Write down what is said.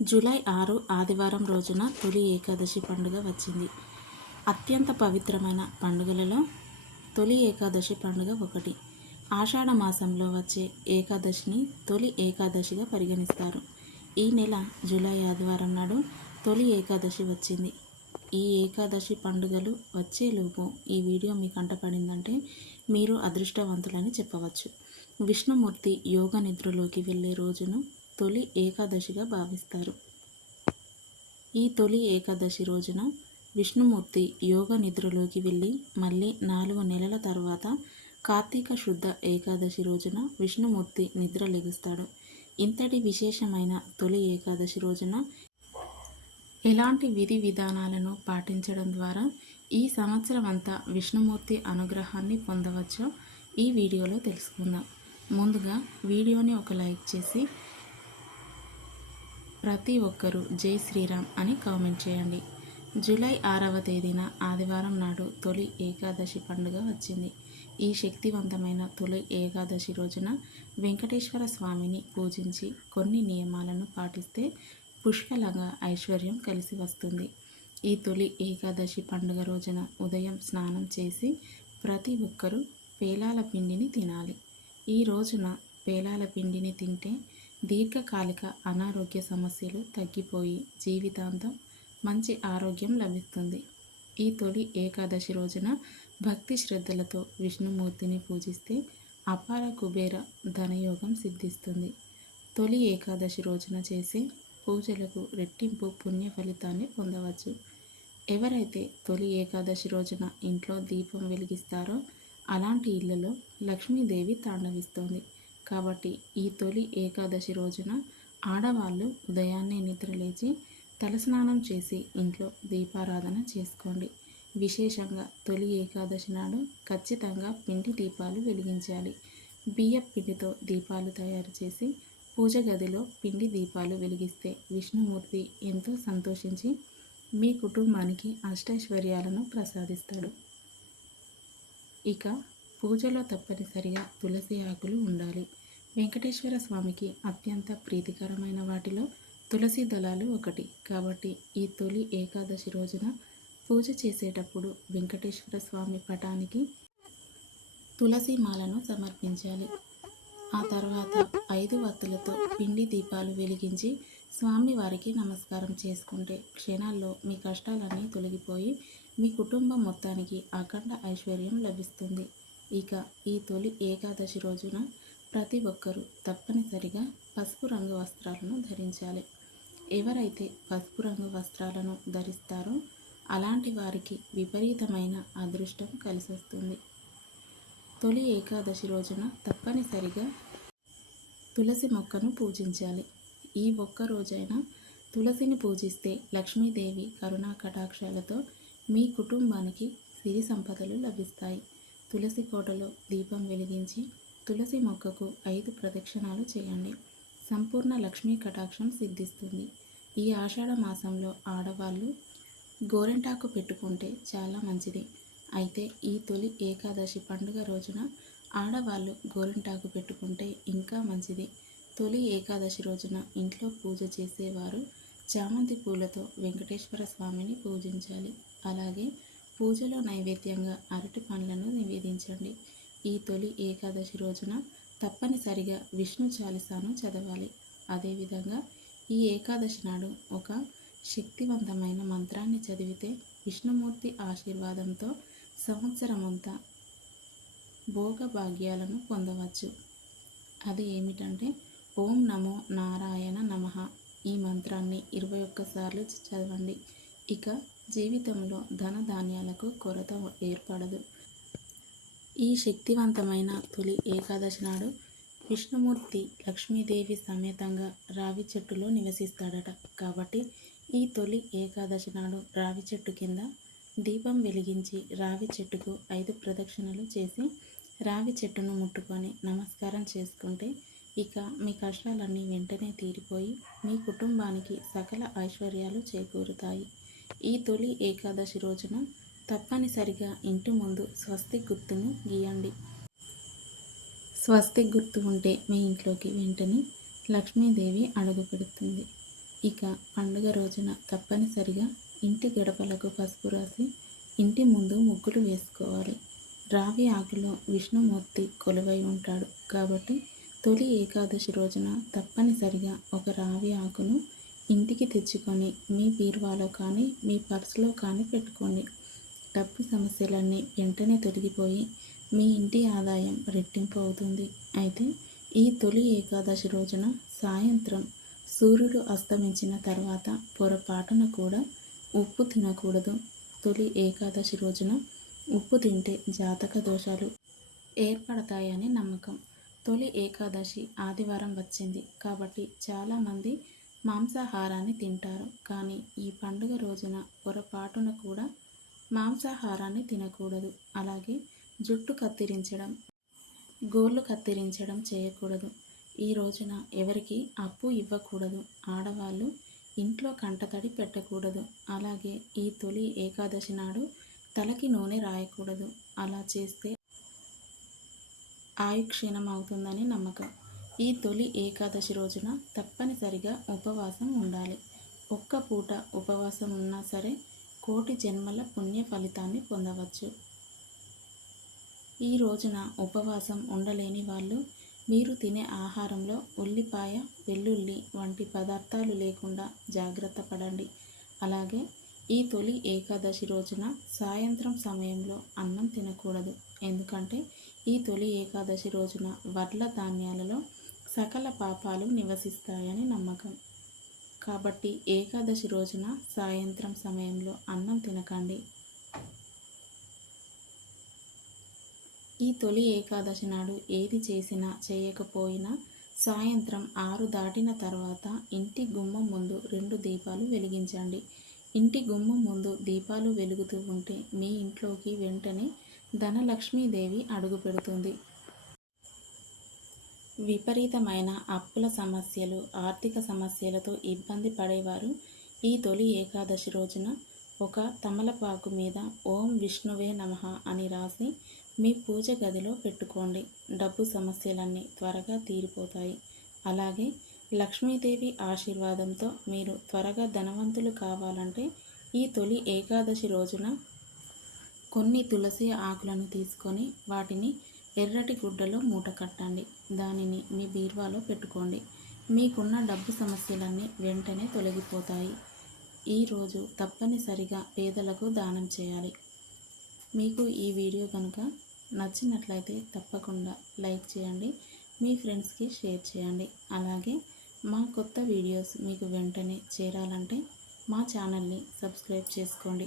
July ఆరు ఆదివారం రోజున తొలి ఏకాదశి పండుగ వచ్చింది. అత్యంత పవిత్రమైన పండుగలలో తొలి ఏకాదశి పండుగ ఒకటి. ఆషాఢ మాసంలో వచ్చే ఏకాదశిని తొలి ఏకాదశిగా పరిగణిస్తారు. ఈ నెల జూలై ఆదివారం నాడు తొలి ఏకాదశి వచ్చింది. ఈ ఏకాదశి పండుగలు వచ్చేలోపు ఈ వీడియో మీ కంటపడిందంటే మీరు అదృష్టవంతులని చెప్పవచ్చు. విష్ణుమూర్తి యోగ నిద్రలోకి వెళ్ళే రోజును తొలి ఏకాదశిగా భావిస్తారు. ఈ తొలి ఏకాదశి రోజున విష్ణుమూర్తి యోగ నిద్రలోకి వెళ్ళి మళ్ళీ నాలుగు నెలల తర్వాత కార్తీక శుద్ధ ఏకాదశి రోజున విష్ణుమూర్తి నిద్ర లెగుస్తాడు. ఇంతటి విశేషమైన తొలి ఏకాదశి రోజున ఎలాంటి విధి విధానాలను పాటించడం ద్వారా ఈ సంవత్సరం అంతా విష్ణుమూర్తి అనుగ్రహాన్ని పొందవచ్చో ఈ వీడియోలో తెలుసుకుందాం. ముందుగా వీడియోని ఒక లైక్ చేసి ప్రతి ఒక్కరూ జై శ్రీరామ్ అని కామెంట్ చేయండి. జూలై ఆరవ తేదీన ఆదివారం నాడు తొలి ఏకాదశి పండుగ వచ్చింది. ఈ శక్తివంతమైన తొలి ఏకాదశి రోజున వెంకటేశ్వర స్వామిని పూజించి కొన్ని నియమాలను పాటిస్తే పుష్కలంగా ఐశ్వర్యం కలిసి వస్తుంది. ఈ తొలి ఏకాదశి పండుగ రోజున ఉదయం స్నానం చేసి ప్రతి ఒక్కరూ పేలాల పిండిని తినాలి. ఈ రోజున పేలాల పిండిని తింటే దీర్ఘకాలిక అనారోగ్య సమస్యలు తగ్గిపోయి జీవితాంతం మంచి ఆరోగ్యం లభిస్తుంది. ఈ తొలి ఏకాదశి రోజున భక్తి శ్రద్ధలతో విష్ణుమూర్తిని పూజిస్తే అపార కుబేర ధనయోగం సిద్ధిస్తుంది. తొలి ఏకాదశి రోజున చేసే పూజలకు రెట్టింపు పుణ్య ఫలితాన్ని పొందవచ్చు. ఎవరైతే తొలి ఏకాదశి రోజున ఇంట్లో దీపం వెలిగిస్తారో అలాంటి ఇళ్ళలో లక్ష్మీదేవి తాండవిస్తోంది. కాబట్టి ఈ తొలి ఏకాదశి రోజున ఆడవాళ్ళు ఉదయాన్నే నిద్రలేచి తలస్నానం చేసి ఇంట్లో దీపారాధన చేసుకోండి. విశేషంగా తొలి ఏకాదశి నాడు ఖచ్చితంగా పిండి దీపాలు వెలిగించాలి. బియ్య పిండితో దీపాలు తయారు చేసి పూజ గదిలో పిండి దీపాలు వెలిగిస్తే విష్ణుమూర్తి ఎంతో సంతోషించి మీ కుటుంబానికి అష్టైశ్వర్యాలను ప్రసాదిస్తాడు. ఇక పూజలో తప్పనిసరిగా తులసి ఆకులు ఉండాలి. వెంకటేశ్వర స్వామికి అత్యంత ప్రీతికరమైన వాటిలో తులసి దళాలు ఒకటి. కాబట్టి ఈ తొలి ఏకాదశి రోజున పూజ చేసేటప్పుడు వెంకటేశ్వర స్వామి పటానికి తులసి మాలను సమర్పించాలి. ఆ తర్వాత ఐదు వత్తులతో పిండి దీపాలు వెలిగించి స్వామి వారికి నమస్కారం చేసుకుంటే క్షణాల్లో మీ కష్టాలన్నీ తొలగిపోయి మీ కుటుంబం మొత్తానికి అఖండ ఐశ్వర్యం లభిస్తుంది. ఇక ఈ తొలి ఏకాదశి రోజున ప్రతి ఒక్కరూ తప్పనిసరిగా పసుపు రంగు వస్త్రాలను ధరించాలి. ఎవరైతే పసుపు రంగు వస్త్రాలను ధరిస్తారో అలాంటి వారికి విపరీతమైన అదృష్టం కలిసొస్తుంది. తొలి ఏకాదశి రోజున తప్పనిసరిగా తులసి మొక్కను పూజించాలి. ఈ ఒక్క రోజైనా తులసిని పూజిస్తే లక్ష్మీదేవి కరుణా కటాక్షాలతో మీ కుటుంబానికి సిరి సంపదలు లభిస్తాయి. తులసి కోటలో దీపం వెలిగించి తులసి మొక్కకు ఐదు ప్రదక్షిణాలు చేయండి. సంపూర్ణ లక్ష్మీ కటాక్షం సిద్ధిస్తుంది. ఈ ఆషాఢ మాసంలో ఆడవాళ్ళు గోరెంటాకు పెట్టుకుంటే చాలా మంచిది. అయితే ఈ తొలి ఏకాదశి పండుగ రోజున ఆడవాళ్ళు గోరెంటాకు పెట్టుకుంటే ఇంకా మంచిది. తొలి ఏకాదశి రోజున ఇంట్లో పూజ చేసేవారు చామంతి పూలతో వెంకటేశ్వర స్వామిని పూజించాలి. అలాగే పూజలో నైవేద్యంగా అరటి పండ్లను నివేదించండి. ఈ తొలి ఏకాదశి రోజున తప్పనిసరిగా విష్ణు చాలిసాను చదవాలి. అదేవిధంగా ఈ ఏకాదశి నాడు ఒక శక్తివంతమైన మంత్రాన్ని చదివితే విష్ణుమూర్తి ఆశీర్వాదంతో సంవత్సరమంతా భోగభాగ్యాలను పొందవచ్చు. అది ఏమిటంటే ఓం నమో నారాయణ నమ. ఈ మంత్రాన్ని ఇరవై ఒక్కసార్లు చదవండి. ఇక జీవితంలో ధన ధాన్యాలకు కొరత ఏర్పడదు. ఈ శక్తివంతమైన తొలి ఏకాదశి నాడు విష్ణుమూర్తి లక్ష్మీదేవి సమేతంగా రావి చెట్టులో నివసిస్తాడట. కాబట్టి ఈ తొలి ఏకాదశి నాడు రావి చెట్టు కింద దీపం వెలిగించి రావి చెట్టుకు ఐదు ప్రదక్షిణలు చేసి రావి చెట్టును ముట్టుకొని నమస్కారం చేసుకుంటే ఇక మీ కష్టాలన్నీ వెంటనే తీరిపోయి మీ కుటుంబానికి సకల ఐశ్వర్యాలు చేకూరుతాయి. ఈ తొలి ఏకాదశి రోజున తప్పనిసరిగా ఇంటి ముందు స్వస్తి గుర్తును గీయండి. స్వస్తి గుర్తు ఉంటే మీ ఇంట్లోకి వెంటనే లక్ష్మీదేవి అడుగు పెడుతుంది. ఇక పండుగ రోజున తప్పనిసరిగా ఇంటి గడపలకు పసుపు రాసి ఇంటి ముందు ముగ్గులు వేసుకోవాలి. రావి ఆకులో విష్ణుమూర్తి కొలువై ఉంటాడు. కాబట్టి తొలి ఏకాదశి రోజున తప్పనిసరిగా ఒక రావి ఆకును ఇంటికి తెచ్చుకొని మీ బీరువాలో కానీ మీ పర్సులో కానీ పెట్టుకోండి. డబ్బు సమస్యలన్నీ వెంటనే తొలగిపోయి మీ ఇంటి ఆదాయం రెట్టింపు అవుతుంది. అయితే ఈ తొలి ఏకాదశి రోజున సాయంత్రం సూర్యుడు అస్తమించిన తర్వాత పొరపాటున కూడా ఉప్పు తినకూడదు. తొలి ఏకాదశి రోజున ఉప్పు తింటే జాతక దోషాలు ఏర్పడతాయని నమ్మకం. తొలి ఏకాదశి ఆదివారం వచ్చింది కాబట్టి చాలామంది మాంసాహారాన్ని తింటారు. కానీ ఈ పండుగ రోజున పొరపాటున కూడా మాంసాహారాన్ని తినకూడదు. అలాగే జుట్టు కత్తిరించడం గోళ్ళు కత్తిరించడం చేయకూడదు. ఈ రోజున ఎవరికి అప్పు ఇవ్వకూడదు. ఆడవాళ్ళు ఇంట్లో కంటతడి పెట్టకూడదు. అలాగే ఈ తొలి ఏకాదశి నాడు తలకి నూనె రాయకూడదు. అలా చేస్తే ఆయుక్షీణం అవుతుందని నమ్మకం. ఈ తొలి ఏకాదశి రోజున తప్పనిసరిగా ఉపవాసం ఉండాలి. ఒక్క పూట ఉపవాసం ఉన్నా సరే కోటి జన్మల పుణ్య ఫలితాన్ని పొందవచ్చు. ఈ రోజున ఉపవాసం ఉండలేని వాళ్ళు మీరు తినే ఆహారంలో ఉల్లిపాయ వెల్లుల్లి వంటి పదార్థాలు లేకుండా జాగ్రత్త పడండి. అలాగే ఈ తొలి ఏకాదశి రోజున సాయంత్రం సమయంలో అన్నం తినకూడదు. ఎందుకంటే ఈ తొలి ఏకాదశి రోజున వడ్ల ధాన్యాలలో సకల పాపాలు నివసిస్తాయని నమ్మకం. కాబట్టి ఏకాదశి రోజున సాయంత్రం సమయంలో అన్నం తినకండి. ఈ తొలి ఏకాదశి నాడు ఏది చేసినా చేయకపోయినా సాయంత్రం ఆరు దాటిన తర్వాత ఇంటి గుమ్మం ముందు రెండు దీపాలు వెలిగించండి. ఇంటి గుమ్మం ముందు దీపాలు వెలుగుతూ ఉంటే మీ ఇంట్లోకి వెంటనే ధనలక్ష్మీదేవి అడుగు పెడుతుంది. విపరీతమైన అప్పుల సమస్యలు ఆర్థిక సమస్యలతో ఇబ్బంది పడేవారు ఈ తొలి ఏకాదశి రోజున. ఒక తమలపాకు మీద ఓం విష్ణువే నమ అని రాసి మీ పూజ గదిలో పెట్టుకోండి. డబ్బు సమస్యలన్నీ త్వరగా తీరిపోతాయి. అలాగే లక్ష్మీదేవి ఆశీర్వాదంతో మీరు త్వరగా ధనవంతులు కావాలంటే ఈ తొలి ఏకాదశి రోజున కొన్ని తులసి ఆకులను తీసుకొని వాటిని ఎర్రటి గుడ్డలో మూట కట్టండి. దానిని మీ బీరువాలో పెట్టుకోండి. మీకున్న డబ్బు సమస్యలన్నీ వెంటనే తొలగిపోతాయి. ఈరోజు తప్పనిసరిగా పేదలకు దానం చేయాలి. మీకు ఈ వీడియో కనుక నచ్చినట్లయితే తప్పకుండా లైక్ చేయండి. మీ ఫ్రెండ్స్కి షేర్ చేయండి. అలాగే మా కొత్త వీడియోస్ మీకు వెంటనే చేరాలంటే మా ఛానల్ని సబ్స్క్రైబ్ చేసుకోండి.